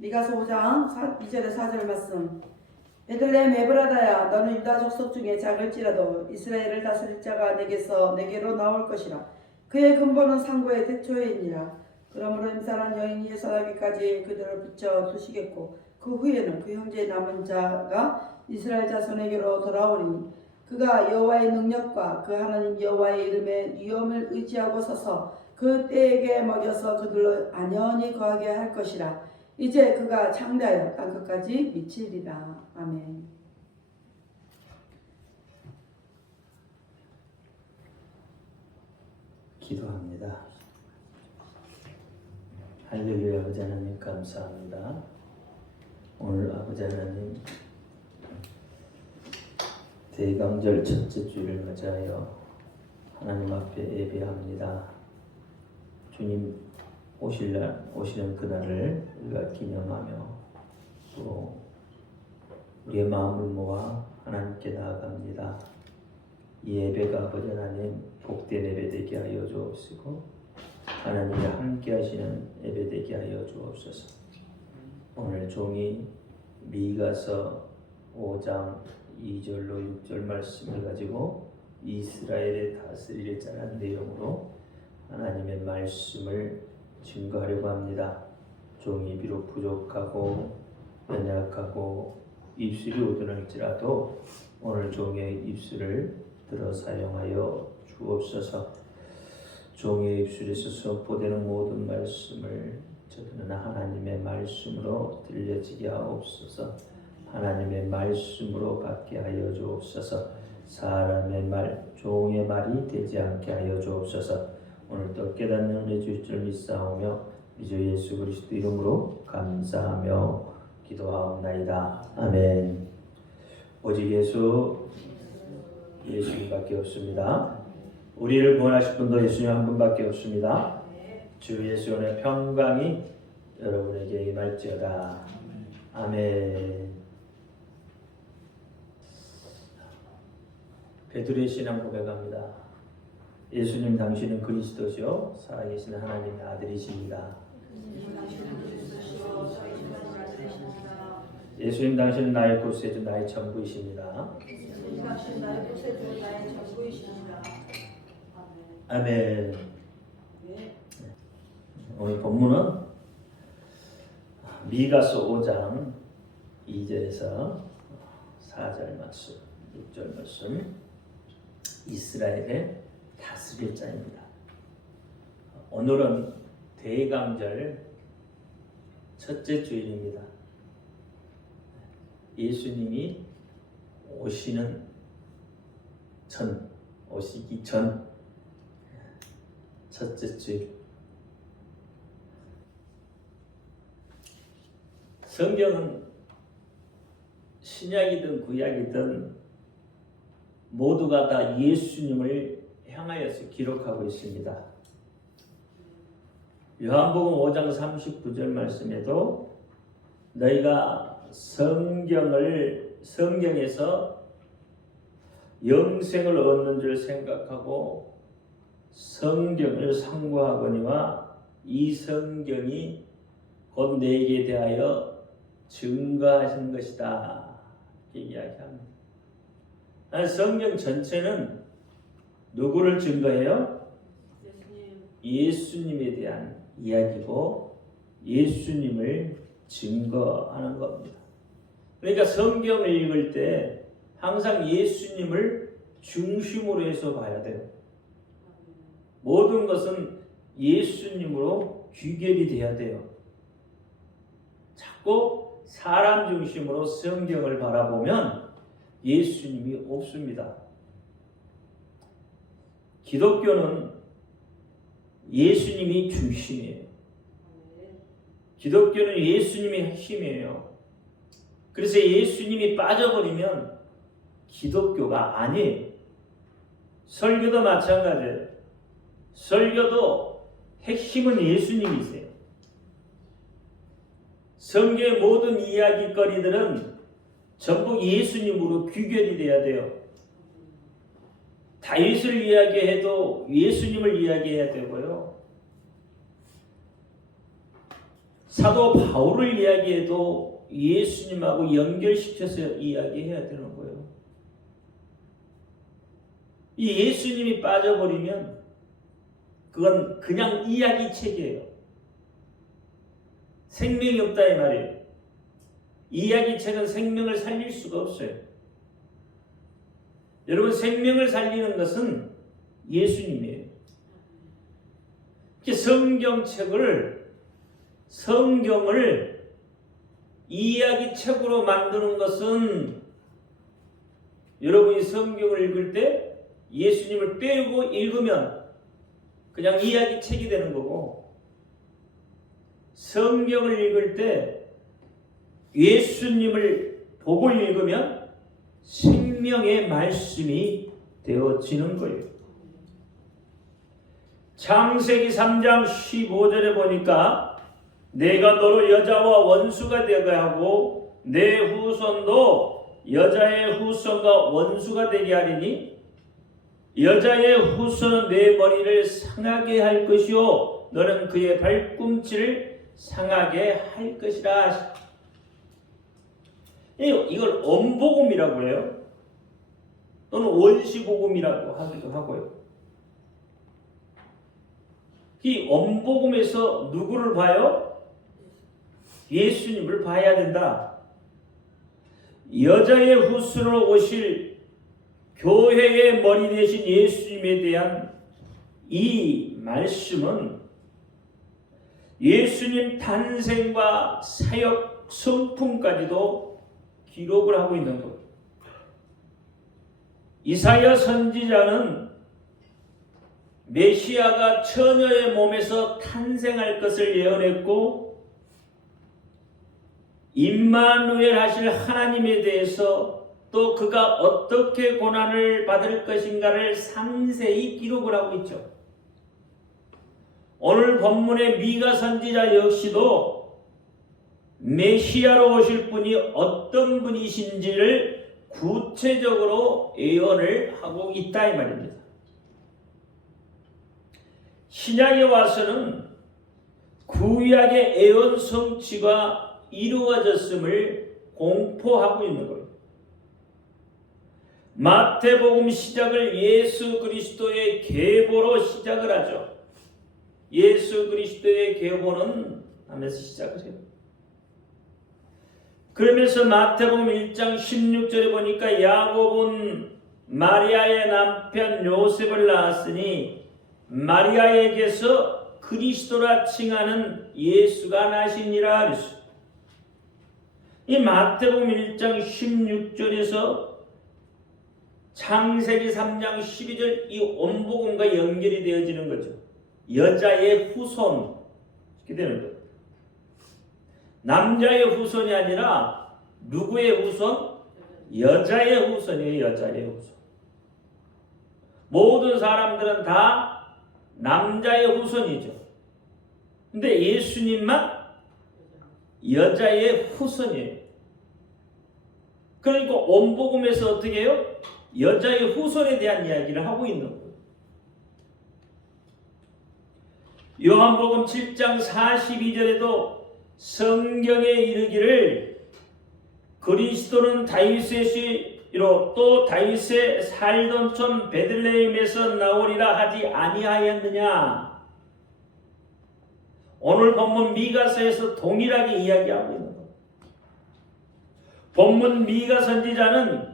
미가서 5장 2절에 4절 말씀. 베들레헴 에브라다야, 너는 유다 족속 중에 작을지라도 이스라엘을 다스릴 자가 내게로 나올 것이라. 그의 근본은 상고의 대초에 있니라. 그러므로 임산한 여인이 예산하기까지 그들을 붙여 두시겠고 그 후에는 그 형제의 남은 자가 이스라엘 자손에게로 돌아오리니 그가 여호와의 능력과 그 하나님 여호와의 이름의 위엄을 의지하고 서서 그 떼에게 먹여서 그들로 안연히 거하게 할 것이라. 이제 그가 창대하여 땅끝까지 미치리라. 아멘. 기도합니다. 할렐루야. 아버지 하나님 감사합니다. 오늘 아버지 하나님 대강절 첫째 주일을 맞이하여 하나님 앞에 예배합니다. 주님 오시는 그날을 우리가 기념하며 또 우리의 마음을 모아 하나님께 나아갑니다. 이 예배가 아버지 하나님 복된 예배 되게 하여 주옵시고 하나님이 함께 하시는 예배 되게 하여 주옵소서. 오늘 종이 미가서 5장 2절로 6절 말씀을 가지고 이스라엘의 다스릴 자라는 내용으로 하나님의 말씀을 증거하려고 합니다. 종이 비록 부족하고 연약하고 입술이 우둔할지라도 오늘 종의 입술을 들어 사용하여 주옵소서. 종의 입술에서 선포되는 모든 말씀을 저들은 하나님의 말씀으로 들려지게 하옵소서. 하나님의 말씀으로 받게 하여 주옵소서. 사람의 말, 종의 말이 되지 않게 하여 주옵소서. 오늘도 깨닫는 은혜 주실 줄 믿사오며 주 예수 그리스도 이름으로 감사하며 기도하옵나이다. 아멘. 오직 예수님밖에 없습니다. 우리를 구원하실 분도 예수님 한 분밖에 없습니다. 주 예수의 평강이 여러분에게 임할지어다. 아멘. 베드로의 신앙 고백합니다. 예수님 당신은 그리스도시요 살아계신 하나님의 아들이십니다. 예수님 당신은 나의 구세주 나의 전부이십니다. 아멘. 오늘 본문은 미가서 5장 2절에서 4절 말씀, 6절 말씀, 이스라엘의 다스릴 자입니다. 오늘은 대강절 첫째 주일입니다. 예수님이 오시기 전 첫째 주일. 성경은 신약이든 구약이든 모두가 다 예수님을 향하여서 기록하고 있습니다. 요한복음 5장 39절 말씀에도 너희가 성경에서 영생을 얻는 줄 생각하고 성경을 상고하거니와 이 성경이 곧 너에게 대하여 증거하신 것이다. 이렇게 이야기합니다. 성경 전체는 누구를 증거해요? 예수님에 대한 이야기고 예수님을 증거하는 겁니다. 그러니까 성경을 읽을 때 항상 예수님을 중심으로 해서 봐야 돼요. 모든 것은 예수님으로 귀결이 돼야 돼요. 자꾸 사람 중심으로 성경을 바라보면 예수님이 없습니다. 기독교는 예수님이 중심이에요. 기독교는 예수님이 핵심이에요. 그래서 예수님이 빠져버리면 기독교가 아니에요. 설교도 마찬가지예요. 설교도 핵심은 예수님이세요. 성경의 모든 이야기거리들은 전부 예수님으로 귀결이 돼야 돼요. 다윗을 이야기해도 예수님을 이야기해야 되고요. 사도 바울을 이야기해도 예수님하고 연결시켜서 이야기해야 되는 거예요. 이 예수님이 빠져버리면 그건 그냥 이야기책이에요. 생명이 없다 이 말이에요. 이야기책은 생명을 살릴 수가 없어요. 여러분, 생명을 살리는 것은 예수님이에요. 성경을 이야기책으로 만드는 것은 여러분이 성경을 읽을 때 예수님을 빼고 읽으면 그냥 이야기책이 되는 거고, 성경을 읽을 때 예수님을 보고 읽으면 생명의 말씀이 되어지는 거예요. 창세기 3장 15절에 보니까 내가 너로 여자와 원수가 되게 하고 내 후손도 여자의 후손과 원수가 되게 하리니 여자의 후손은 내 머리를 상하게 할 것이요 너는 그의 발꿈치를 상하게 할 것이라. 이걸 엄복음이라고 해요. 또는 원시복음이라고 하기도 하고요. 이 엄복음에서 누구를 봐요? 예수님을 봐야 된다. 여자의 후손으로 오실 교회의 머리 되신 예수님에 대한 이 말씀은 예수님 탄생과 사역 성품까지도 기록을 하고 있는 거예요. 이사야 선지자는 메시아가 처녀의 몸에서 탄생할 것을 예언했고, 임마누엘 하실 하나님에 대해서 또 그가 어떻게 고난을 받을 것인가를 상세히 기록을 하고 있죠. 오늘 본문의 미가 선지자 역시도 메시아로 오실 분이 어떤 분이신지를 구체적으로 예언을 하고 있다 이 말입니다. 신약에 와서는 구약의 예언 성취가 이루어졌음을 공포하고 있는 거예요. 마태복음 시작을 예수 그리스도의 계보로 시작을 하죠. 예수 그리스도의 계보는 하면서 시작을 해요. 그러면서 마태복음 1장 16절에 보니까 야곱은 마리아의 남편 요셉을 낳았으니 마리아에게서 그리스도라 칭하는 예수가 나시니라 그랬어요. 이 마태복음 1장 16절에서 창세기 3장 12절 이 엄복음과 연결이 되어지는 거죠. 여자의 후손 이렇게 되는 거예요. 남자의 후손이 아니라 누구의 후손? 여자의 후손이에요. 여자의 후손. 모든 사람들은 다 남자의 후손이죠. 근데 예수님만 여자의 후손이에요. 그러니까 엄복음에서 어떻게 해요? 여자의 후손에 대한 이야기를 하고 있는 거예요. 요한복음 7장 42절에도 성경에 이르기를 그리스도는 다윗의 씨로 또 다윗의 살던 촌 베들레헴에서 나오리라 하지 아니하였느냐. 오늘 본문 미가서에서 동일하게 이야기하고 있는 거예요. 본문 미가 선지자는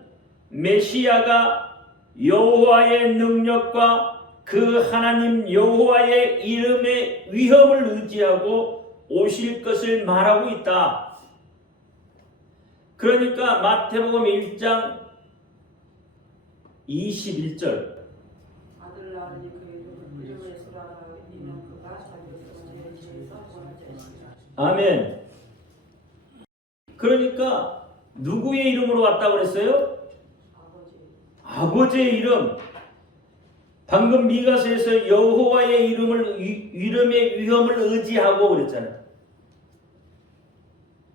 메시아가 여호와의 능력과 그 하나님 여호와의 이름의 위엄을 의지하고 오실 것을 말하고 있다. 그러니까 마태복음 1장 21절 아들 낳으니 그 이름을 예수라 이는 그가 자기 죄에서 구원할 자이시라. 아멘. 그러니까 누구의 이름으로 왔다고 그랬어요? 아버지의 이름. 방금 미가서에서 여호와의 이름의 위엄을 의지하고 그랬잖아요.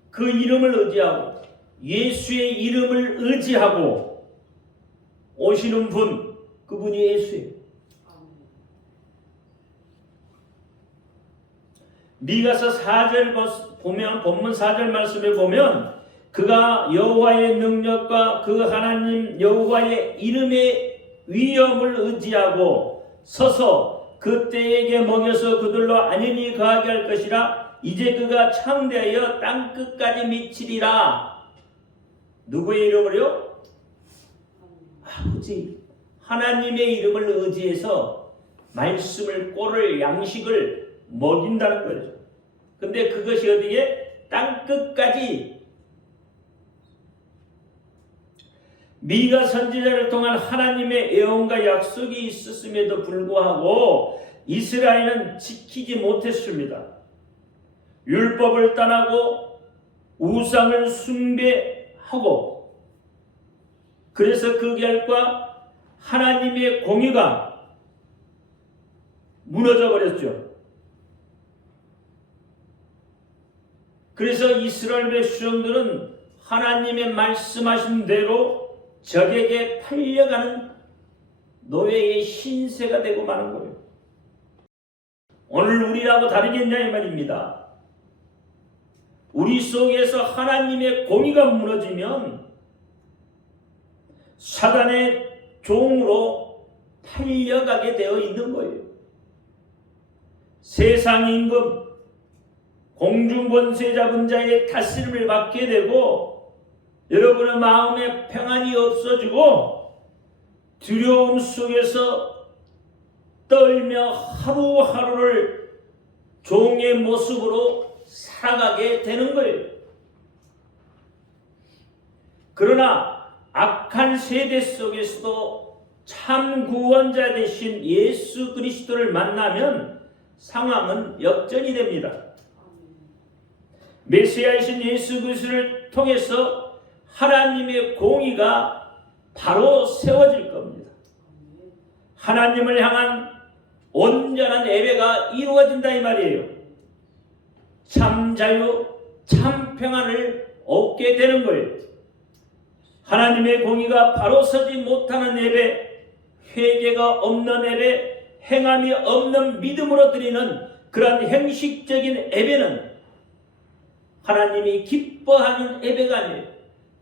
그 이름을 의지하고 예수의 이름을 의지하고 오시는 분, 그분이 예수예요. 미가서 4절 보면 본문 4절 말씀에 보면 그가 여호와의 능력과 그 하나님 여호와의 이름의 위엄을 의지하고 서서 그때에게 먹여서 그들로 안연히 거하게 할 것이라. 이제 그가 창대하여 땅 끝까지 미치리라. 누구의 이름을요? 아버지 하나님의 이름을 의지해서 말씀을 꼴을 양식을 먹인다는 거죠. 근데 그것이 어디에? 땅 끝까지. 미가 선지자를 통한 하나님의 예언과 약속이 있었음에도 불구하고 이스라엘은 지키지 못했습니다. 율법을 떠나고 우상을 숭배하고, 그래서 그 결과 하나님의 공의가 무너져 버렸죠. 그래서 이스라엘 백성들은 하나님의 말씀하신 대로 적에게 팔려가는 노예의 신세가 되고 마는 거예요. 오늘 우리라고 다르겠냐 이 말입니다. 우리 속에서 하나님의 공의가 무너지면 사단의 종으로 팔려가게 되어 있는 거예요. 세상 임금, 공중권세 잡은 자의 다스림을 받게 되고 여러분의 마음에 평안이 없어지고 두려움 속에서 떨며 하루하루를 종의 모습으로 살아가게 되는 거예요. 그러나 악한 세대 속에서도 참 구원자 되신 예수 그리스도를 만나면 상황은 역전이 됩니다. 메시아이신 예수 그리스도를 통해서 하나님의 공의가 바로 세워질 겁니다. 하나님을 향한 온전한 예배가 이루어진다 이 말이에요. 참 자유, 참 평안을 얻게 되는 거예요. 하나님의 공의가 바로 서지 못하는 예배, 회개가 없는 예배, 행함이 없는 믿음으로 드리는 그런 형식적인 예배는 하나님이 기뻐하는 예배가 아니에요.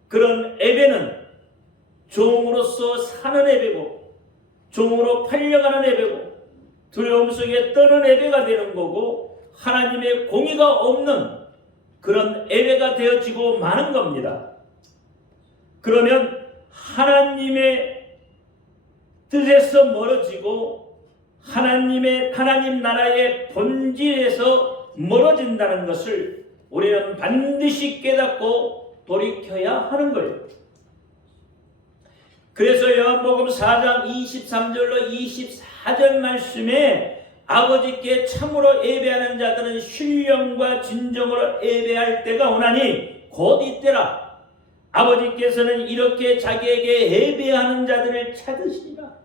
그런 예배는 종으로서 사는 예배고, 종으로 팔려가는 예배고, 두려움 속에 떠는 예배가 되는 거고, 하나님의 공의가 없는 그런 예배가 되어지고 마는 겁니다. 그러면 하나님의 뜻에서 멀어지고 하나님 나라의 본질에서 멀어진다는 것을 우리는 반드시 깨닫고 돌이켜야 하는 거예요. 그래서 요한복음 4장 23절로 24절 말씀에 아버지께 참으로 예배하는 자들은 신령과 진정으로 예배할 때가 오나니 곧 이때라. 아버지께서는 이렇게 자기에게 예배하는 자들을 찾으시리라.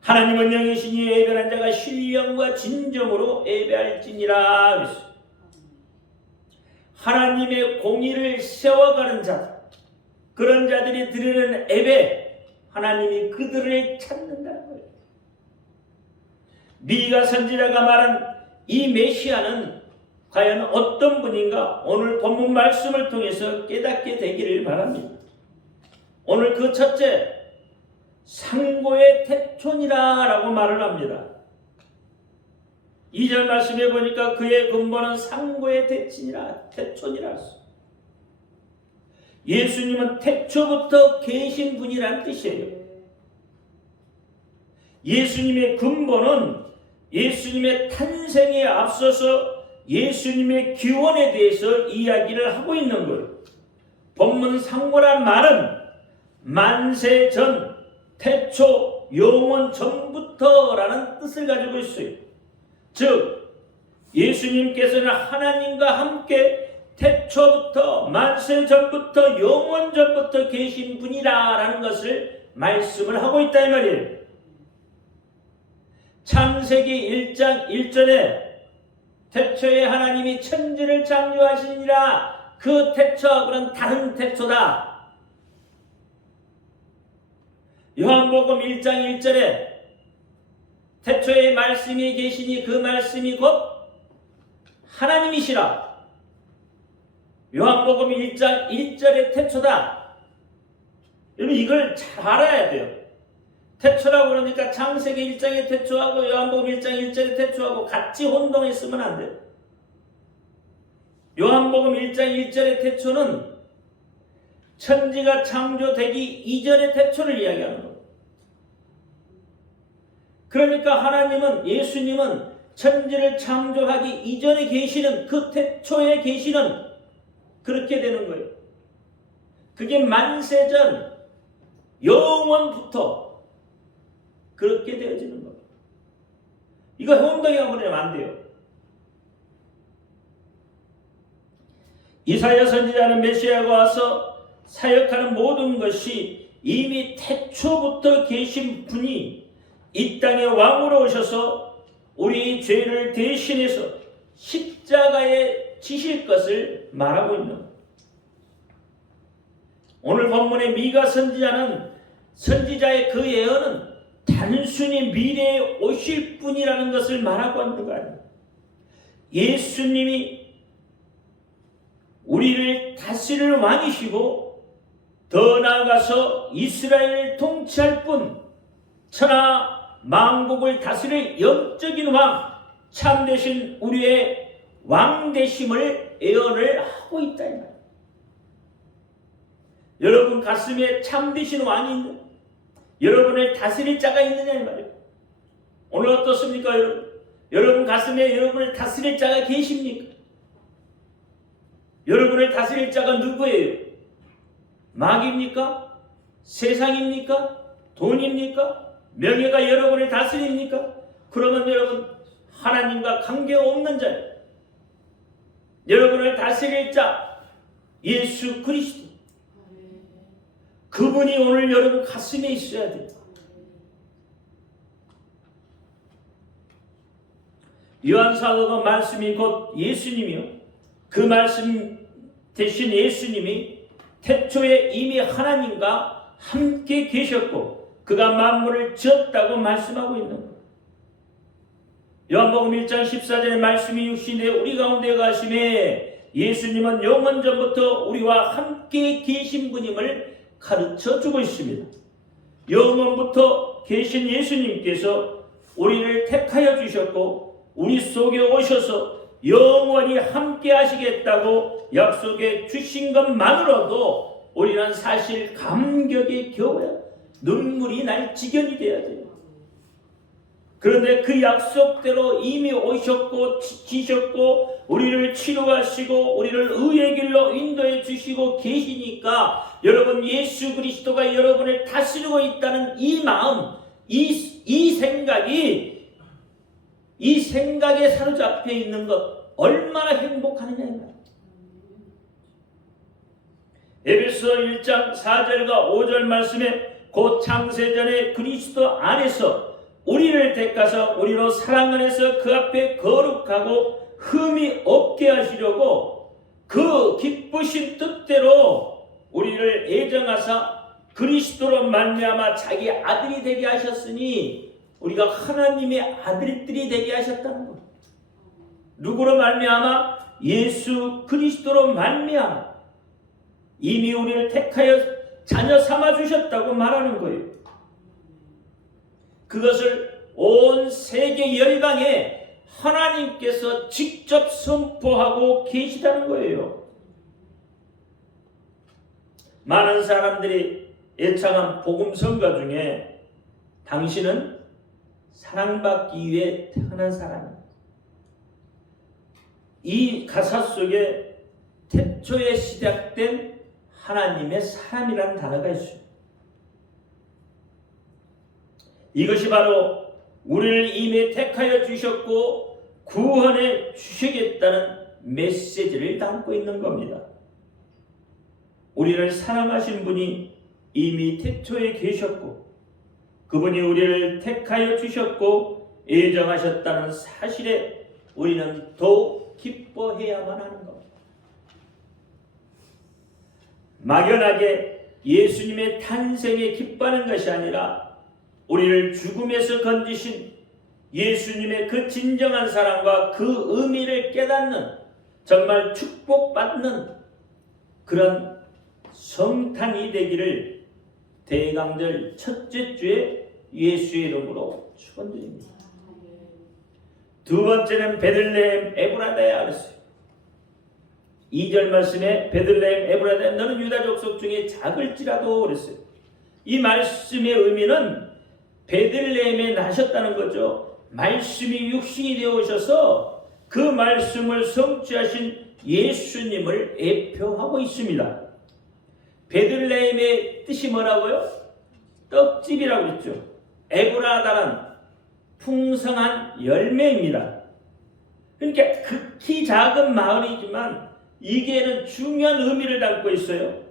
하나님은 영이시니 예배하는 자가 신령과 진정으로 예배할지니라. 그랬어요. 하나님의 공의를 세워가는 자들, 그런 자들이 드리는 예배, 하나님이 그들을 찾는다는 거예요. 미가 선지자가 말한 이 메시아는 과연 어떤 분인가? 오늘 본문 말씀을 통해서 깨닫게 되기를 바랍니다. 오늘 그 첫째, 상고의 태촌이라 라고 말을 합니다. 2절 말씀에 보니까 그의 근본은 상고의 태촌이라 했어요. 예수님은 태초부터 계신 분이란 뜻이에요. 예수님의 근본은 예수님의 탄생에 앞서서 예수님의 기원에 대해서 이야기를 하고 있는 거예요. 본문 상고란 말은 만세 전, 태초, 영원 전부터라는 뜻을 가지고 있어요. 즉 예수님께서는 하나님과 함께 태초부터, 만세 전부터, 영원 전부터 계신 분이라는 것을 말씀을 하고 있다 이 말이에요. 창세기 1장 1절에 태초에 하나님이 천지를 창조하시니라. 그 태초하고는 다른 태초다. 요한복음 1장 1절에 태초에 말씀이 계시니 그 말씀이 곧 하나님이시라. 요한복음 1장 1절의 태초다. 여러분 이걸 잘 알아야 돼요. 태초라고 그러니까 창세기 1장의 태초하고 요한복음 1장 1절의 태초하고 같이 혼동했으면 안 돼요. 요한복음 1장 1절의 태초는 천지가 창조되기 이전의 태초를 이야기하는 거예요. 그러니까 하나님은, 예수님은 천지를 창조하기 이전에 계시는 그 태초에 계시는, 그렇게 되는 거예요. 그게 만세전 영원부터 그렇게 되어지는 거예요. 이거 혼동해 버리면 안 돼요. 이사야 선지자는 메시아가 와서 사역하는 모든 것이 이미 태초부터 계신 분이 이 땅에 왕으로 오셔서 우리 죄를 대신해서 십자가에 지실 것을 말하고 있는 거예요. 오늘 본문의 미가 선지자는, 선지자의 그 예언은 단순히 미래에 오실 분이라는 것을 말하고 있는 거 아니에요. 예수님이 우리를 다스릴 왕이시고 더 나아가서 이스라엘을 통치할 분, 천하 만국을 다스릴 영적인 왕, 참되신 우리의 왕 되심을 예언을 하고 있다 이 말이에요. 여러분 가슴에 참되신 왕이 있는, 여러분을 다스릴 자가 있느냐 이 말이에요. 오늘 어떻습니까 여러분? 여러분 가슴에 여러분을 다스릴 자가 계십니까? 여러분을 다스릴 자가 누구예요? 마귀입니까? 세상입니까? 돈입니까? 명예가 여러분을 다스립니까? 그러면 여러분 하나님과 관계없는 자예요. 여러분을 다스릴 자 예수 그리스도, 그분이 오늘 여러분 가슴에 있어야 돼요. 요한사도가 말씀이 곧 예수님이요, 그 말씀 대신 예수님이 태초에 이미 하나님과 함께 계셨고 그가 만물을 지었다고 말씀하고 있는 거예요. 요한복음 1장 14절의 말씀이 육신에 우리 가운데 가심에 예수님은 영원전부터 우리와 함께 계신 분임을 가르쳐 주고 있습니다. 영원부터 계신 예수님께서 우리를 택하여 주셨고 우리 속에 오셔서 영원히 함께 하시겠다고 약속해 주신 것만으로도 우리는 사실 감격에 겨워야 눈물이 날 지경이 되어야 돼요. 그런데 그 약속대로 이미 오셨고 지셨고 우리를 치료하시고 우리를 의의 길로 인도해 주시고 계시니까 여러분 예수 그리스도가 여러분을 다스리고 있다는 이 마음, 이 생각에 사로잡혀 있는 것 얼마나 행복하느냐 이 말이에요. 에베소 1장 4절과 5절 말씀에 곧 창세전에 그리스도 안에서 우리를 택하사 우리로 사랑 안에서 그 앞에 거룩하고 흠이 없게 하시려고 그 기쁘신 뜻대로 우리를 애정하사 그리스도로 말미암아 자기 아들이 되게 하셨으니 우리가 하나님의 아들들이 되게 하셨다는 것. 누구로 말미암아? 예수 그리스도로 말미암아 이미 우리를 택하여 자녀 삼아 주셨다고 말하는 거예요. 그것을 온 세계 열방에 하나님께서 직접 선포하고 계시다는 거예요. 많은 사람들이 애창한 복음 성가 중에 당신은 사랑받기 위해 태어난 사람입니다. 이 가사 속에 태초에 시작된 하나님의 사람이라는 단어가 있어요. 이것이 바로 우리를 이미 택하여 주셨고 구원해 주시겠다는 메시지를 담고 있는 겁니다. 우리를 사랑하신 분이 이미 태초에 계셨고 그분이 우리를 택하여 주셨고 애정하셨다는 사실에 우리는 더욱 기뻐해야만 하는 겁니다. 막연하게 예수님의 탄생에 기뻐하는 것이 아니라 우리를 죽음에서 건지신 예수님의 그 진정한 사랑과 그 의미를 깨닫는 정말 축복받는 그런 성탄이 되기를 대강절 첫째 주에 예수의 이름으로 축원드립니다. 두 번째는 베들레헴 에브라다야 그랬어요. 2절 말씀에 베들레헴 에브라다야 너는 유다 족속 중에 작을지라도 그랬어요. 이 말씀의 의미는 베들레헴에 나셨다는 거죠. 말씀이 육신이 되어 오셔서 그 말씀을 성취하신 예수님을 예표하고 있습니다. 베들레헴의 뜻이 뭐라고요? 떡집이라고 했죠. 에브라다는 풍성한 열매입니다. 그러니까 극히 작은 마을이지만 이게는 중요한 의미를 담고 있어요.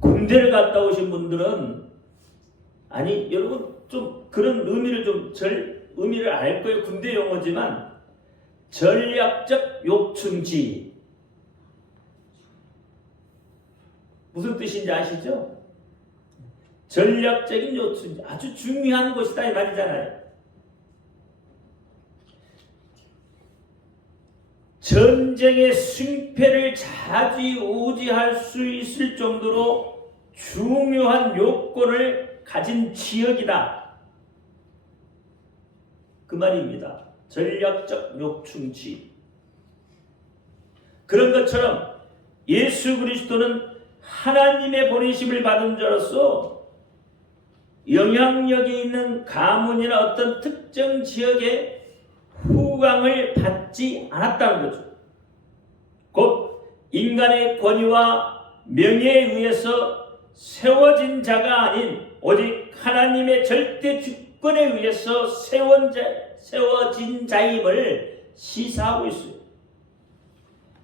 군대를 갔다 오신 분들은 아니 여러분 좀 그런 의미를 의미를 알 거예요. 군대 용어지만 전략적 요충지 무슨 뜻인지 아시죠? 전략적인 요충지 아주 중요한 곳이다 이 말이잖아요. 전쟁의 승패를 좌지우지할 수 있을 정도로 중요한 요건을 가진 지역이다. 그 말입니다. 전략적 요충지. 그런 것처럼 예수 그리스도는 하나님의 보내심을 받은 자로서 영향력이 있는 가문이나 어떤 특정 지역의 후광을 받지 않았다는 거죠. 곧 인간의 권위와 명예에 의해서 세워진 자가 아닌 오직 하나님의 절대 주권에 의해서 세워진 자임을 시사하고 있어요.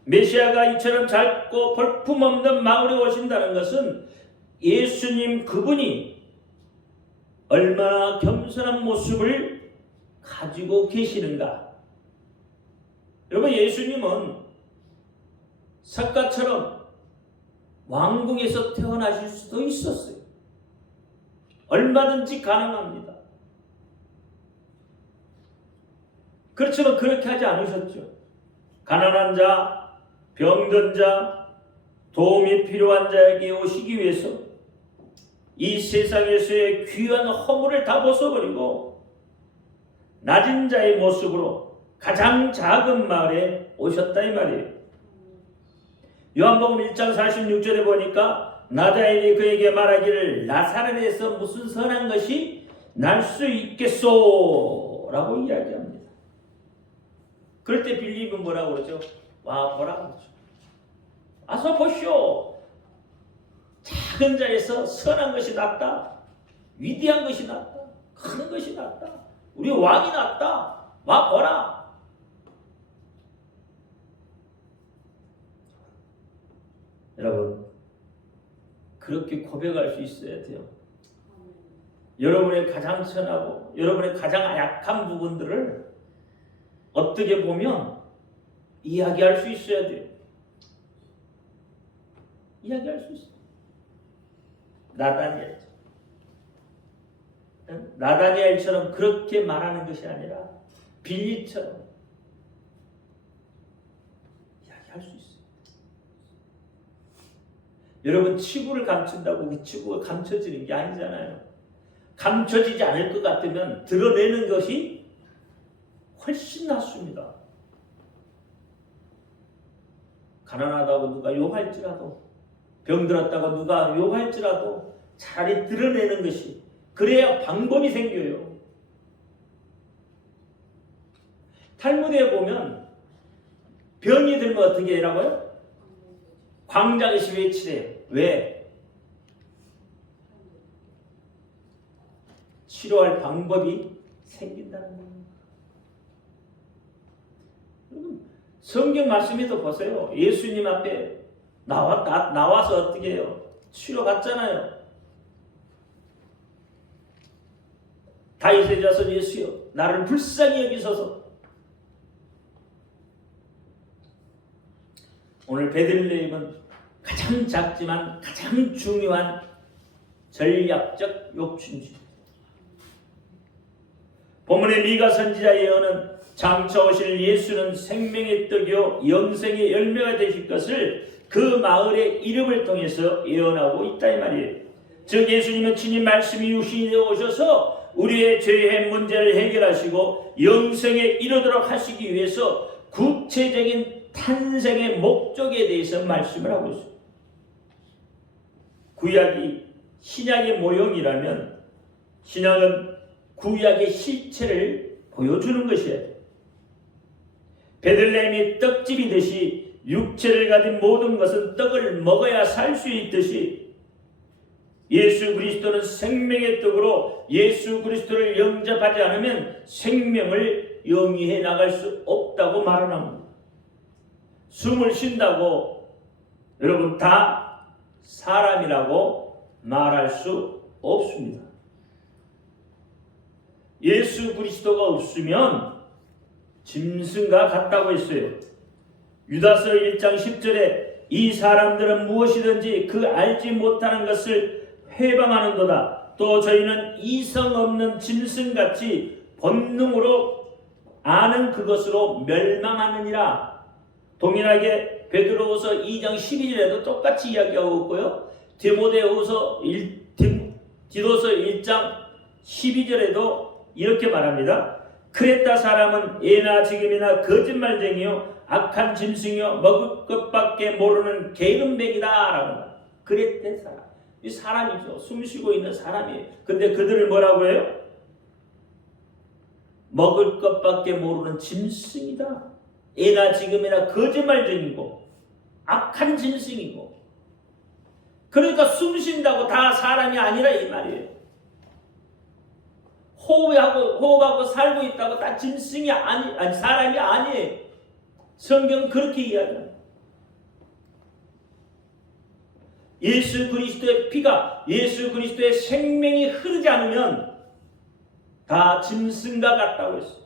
메시아가 이처럼 작고 볼품없는 마을에 오신다는 것은 예수님 그분이 얼마나 겸손한 모습을 가지고 계시는가. 여러분 예수님은 석가처럼 왕궁에서 태어나실 수도 있었어요. 얼마든지 가능합니다. 그렇지만 그렇게 하지 않으셨죠. 가난한 자, 병든 자, 도움이 필요한 자에게 오시기 위해서 이 세상에서의 귀한 허물을 다 벗어버리고 낮은 자의 모습으로 가장 작은 마을에 오셨다 이 말이에요. 요한복음 1장 46절에 보니까 나다엘이 그에게 말하기를 나사렛에서 무슨 선한 것이 날 수 있겠소 라고 이야기합니다. 그럴 때 빌립은 뭐라고 그러죠? 와 보라 그러죠. 와서 보시오. 작은 자에서 선한 것이 낫다. 위대한 것이 낫다. 큰 것이 낫다. 우리 왕이 낫다. 와 보라. 여러분 그렇게 고백할 수 있어야 돼요. 여러분의 가장 선하고 여러분의 가장 약한 부분들을 어떻게 보면 이야기할 수 있어야 돼요. 이야기할 수 있어요. 나다니엘처럼 그렇게 말하는 것이 아니라 빌립처럼 이야기할 수 있어요. 여러분 치부를 감춘다고 그 치부가 감춰지는 게 아니잖아요. 감춰지지 않을 것 같으면 드러내는 것이 훨씬 낫습니다. 가난하다고 누가 욕할지라도 병들었다고 누가 욕할지라도 차라리 드러내는 것이 그래야 방법이 생겨요. 탈무드에 보면 병이 들면 어떻게 하라고요? 광장에서 외치래요. 왜? 치료할 방법이 생긴다는 거예요. 성경 말씀에도 보세요. 예수님 앞에 나와서 어떻게 해요? 치료받잖아요. 다윗의 자손 예수여 나를 불쌍히 여기소서. 오늘 베들레헴은 가장 작지만 가장 중요한 전략적 요충지. 본문의 미가 선지자 예언은 장차 오실 예수는 생명의 떡이요 영생의 열매가 되실 것을 그 마을의 이름을 통해서 예언하고 있다 이 말이에요. 즉 예수님은 친히 말씀이 육신이 되어 오셔서 우리의 죄의 문제를 해결하시고 영생에 이르도록 하시기 위해서 구체적인 탄생의 목적에 대해서 말씀을 하고 있습니다. 구약이 신약의 모형이라면 신약은 구약의 실체를 보여주는 것이에요. 베들레헴이 떡집이듯이 육체를 가진 모든 것은 떡을 먹어야 살 수 있듯이 예수 그리스도는 생명의 떡으로 예수 그리스도를 영접하지 않으면 생명을 영위해 나갈 수 없다고 말합니다. 숨을 쉰다고 여러분 다 사람이라고 말할 수 없습니다. 예수 그리스도가 없으면 짐승과 같다고 했어요. 유다서 1장 10절에 이 사람들은 무엇이든지 그 알지 못하는 것을 회방하는도다. 또 저희는 이성 없는 짐승같이 본능으로 아는 그것으로 멸망하느니라. 동일하게 베드로후서 2장 12절에도 똑같이 이야기하고 있고요. 디도서 1장 12절에도 이렇게 말합니다. 크레타 사람은 예나 지금이나 거짓말쟁이요 악한 짐승이요 먹을 것밖에 모르는 게으름뱅이다 라고. 크레타 사람, 이 사람이죠. 숨쉬고 있는 사람이에요. 근데 그들을 뭐라고 해요? 먹을 것밖에 모르는 짐승이다. 예나 지금이나 거짓말쟁이고 악한 짐승이고. 그러니까 숨쉰다고 다 사람이 아니라 이 말이에요. 호흡하고 살고 있다고 다 짐승이 아니 사람이 아니에요. 성경은 그렇게 이야기합니다. 예수 그리스도의 피가, 예수 그리스도의 생명이 흐르지 않으면 다 짐승과 같다고 했어요.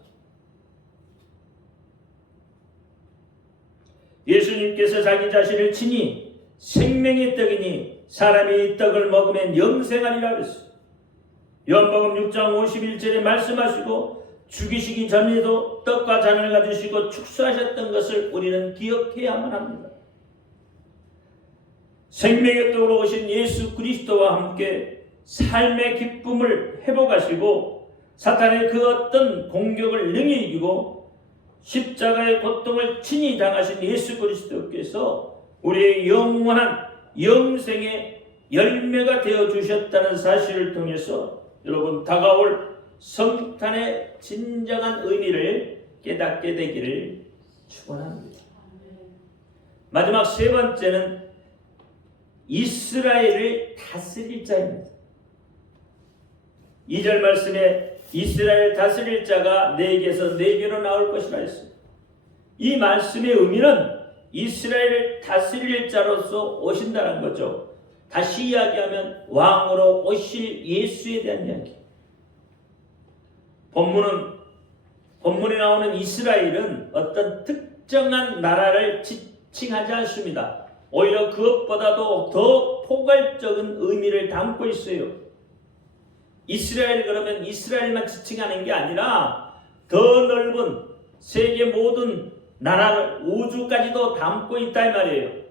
예수님께서 자기 자신을 친히 생명의 떡이니 사람이 이 떡을 먹으면 영생하리라 그랬어요. 요한복음 6장 51절에 말씀하시고 죽이시기 전에도 떡과 잔을 가지시고 축사하셨던 것을 우리는 기억해야만 합니다. 생명의 떡으로 오신 예수 그리스도와 함께 삶의 기쁨을 회복하시고 사탄의 그 어떤 공격을 능히 이기고 십자가의 고통을 친히 당하신 예수 그리스도께서 우리의 영원한 영생의 열매가 되어주셨다는 사실을 통해서 여러분 다가올 성탄의 진정한 의미를 깨닫게 되기를 축원합니다. 마지막 세 번째는 이스라엘을 다스릴 자입니다. 2절 말씀에 이스라엘 다스릴 자가 내게서 내게로 나올 것이라 했습니다. 이 말씀의 의미는 이스라엘을 다스릴 자로서 오신다는 거죠. 다시 이야기하면 왕으로 오실 예수에 대한 이야기. 본문에 나오는 이스라엘은 어떤 특정한 나라를 지칭하지 않습니다. 오히려 그것보다도 더 포괄적인 의미를 담고 있어요. 이스라엘 그러면 이스라엘만 지칭하는 게 아니라 더 넓은 세계 모든 나라를 우주까지도 담고 있다 이 말이에요.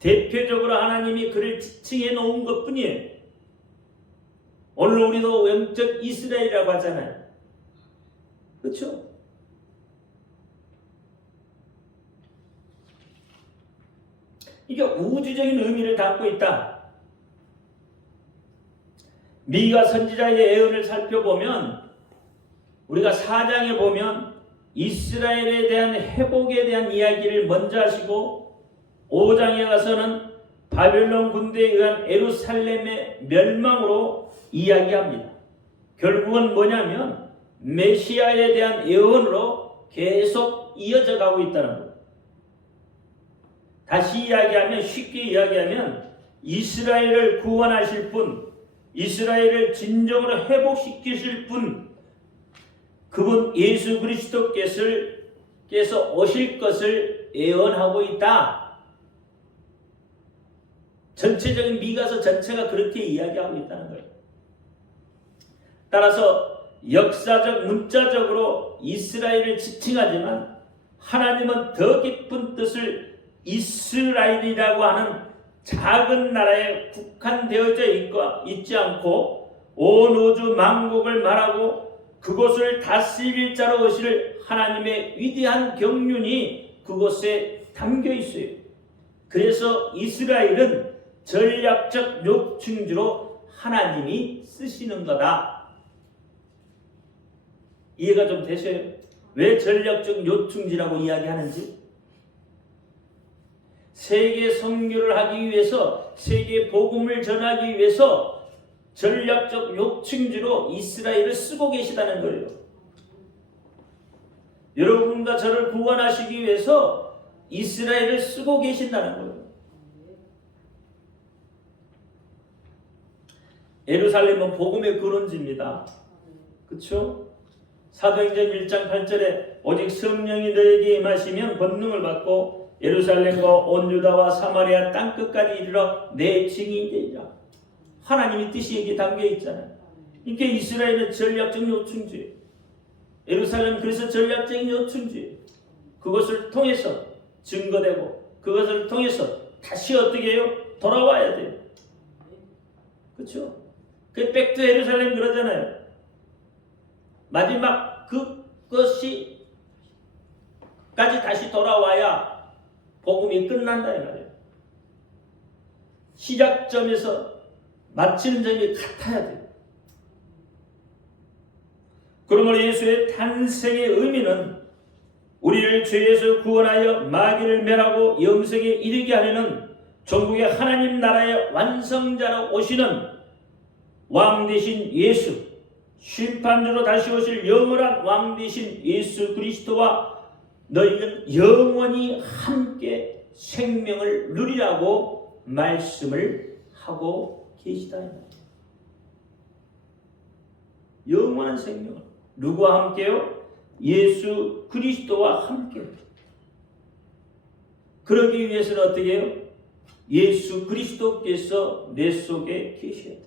대표적으로 하나님이 그를 지칭해 놓은 것 뿐이에요. 오늘 우리도 영적 이스라엘이라고 하잖아요. 그렇죠? 이게 우주적인 의미를 담고 있다. 미가 선지자의 예언을 살펴보면 우리가 4장에 보면 이스라엘에 대한 회복에 대한 이야기를 먼저 하시고 5장에 가서는 바벨론 군대에 의한 예루살렘의 멸망으로 이야기합니다. 결국은 뭐냐면 메시아에 대한 예언으로 계속 이어져 가고 있다는 거예요. 다시 이야기하면 쉽게 이야기하면 이스라엘을 구원하실 분, 이스라엘을 진정으로 회복시키실 분, 그분 예수 그리스도께서 오실 것을 예언하고 있다. 전체적인 미가서 전체가 그렇게 이야기하고 있다는 거예요. 따라서 역사적 문자적으로 이스라엘을 지칭하지만 하나님은 더 깊은 뜻을 이스라엘이라고 하는 작은 나라에 국한되어져 있지 않고 온 우주 만국을 말하고 그곳을 다스릴 자로 오실 하나님의 위대한 경륜이 그곳에 담겨 있어요. 그래서 이스라엘은 전략적 요충지로 하나님이 쓰시는 거다. 이해가 좀 되세요? 왜 전략적 요충지라고 이야기하는지? 세계 선교를 하기 위해서, 세계 복음을 전하기 위해서 전략적 요충지로 이스라엘을 쓰고 계시다는 거예요. 여러분과 저를 구원하시기 위해서 이스라엘을 쓰고 계신다는 거예요. 예루살렘은 복음의 근원지입니다. 그렇죠? 사도행전 1장 8절에 오직 성령이 너에게 임하시면 권능을 받고 예루살렘과 온 유다와 사마리아 땅끝까지 이르러 내 증인이 되리라. 하나님의 뜻이 여기 담겨 있잖아요. 이게 이스라엘은 전략적 요충지. 예루살렘 그래서 전략적인 요충지. 그것을 통해서 증거되고 그것을 통해서 다시 어떻게 해요? 돌아와야 돼요. 그렇죠? 그 백투 예루살렘 그러잖아요. 마지막 그것이 까지 다시 돌아와야 복음이 끝난다 이 말이에요. 시작점에서 마치는 점이 같아야 돼요. 그러므로 예수의 탄생의 의미는 우리를 죄에서 구원하여 마귀를 멸하고 영생에 이르게 하려는 전국의 하나님 나라의 완성자로 오시는 왕 되신 예수, 심판주로 다시 오실 영원한 왕 되신 예수 그리스도와 너희는 영원히 함께 생명을 누리라고 말씀을 하고 계시다. 영원한 생명을 누구와 함께요? 예수 그리스도와 함께. 그러기 위해서는 어떻게 해요? 예수 그리스도께서 내 속에 계셔야 돼요.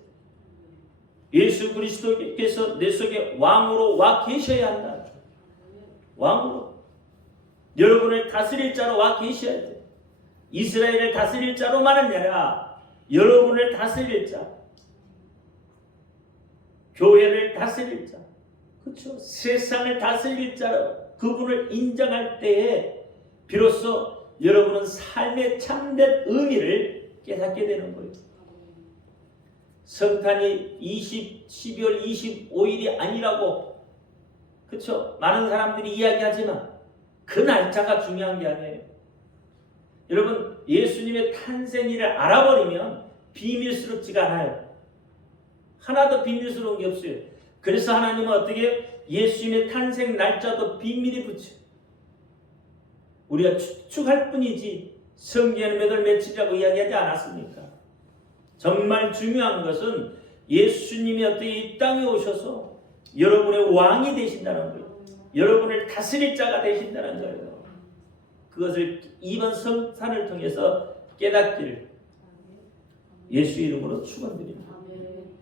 예수 그리스도께서 내 속에 왕으로 와 계셔야 한다. 왕으로. 여러분을 다스릴 자로 와 계셔야 돼요. 이스라엘을 다스릴 자로만은 아니라 여러분을 다스릴 자. 교회를 다스릴 자. 그렇죠? 세상을 다스릴 자로 그분을 인정할 때에 비로소 여러분은 삶의 참된 의미를 깨닫게 되는 거예요. 성탄이 12월 25일이 아니라고 그렇죠? 많은 사람들이 이야기하지만 그 날짜가 중요한 게 아니에요. 여러분 예수님의 탄생일을 알아버리면 비밀스럽지가 않아요. 하나도 비밀스러운 게 없어요. 그래서 하나님은 어떻게 예수님의 탄생 날짜도 비밀에 붙여. 우리가 추측할 뿐이지 성경에는 몇 월 며칠이라고 이야기하지 않았습니까? 정말 중요한 것은 예수님이 어떻게 이 땅에 오셔서 여러분의 왕이 되신다는 거예요. 여러분을 다스릴 자가 되신다는 거예요. 그것을 이번 성탄을 통해서 깨닫기를 예수 이름으로 축원드립니다.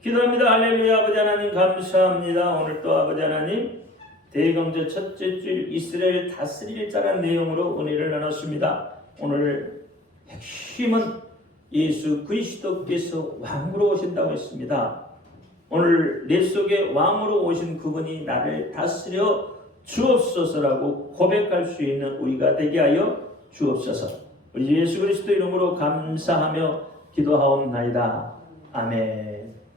기도합니다. 할렐루야. 아버지 하나님 감사합니다. 오늘 또 아버지 하나님 대감절 첫째 주일 이스라엘 다스릴 자란 내용으로 은혜를 나눴습니다. 오늘 핵심은 예수 그리스도께서 왕으로 오신다고 했습니다. 오늘 내 속에 왕으로 오신 그분이 나를 다스려 주옵소서라고 고백할 수 있는 우리가 되게 하여 주옵소서. 우리 예수 그리스도 이름으로 감사하며 기도하옵나이다. 아멘.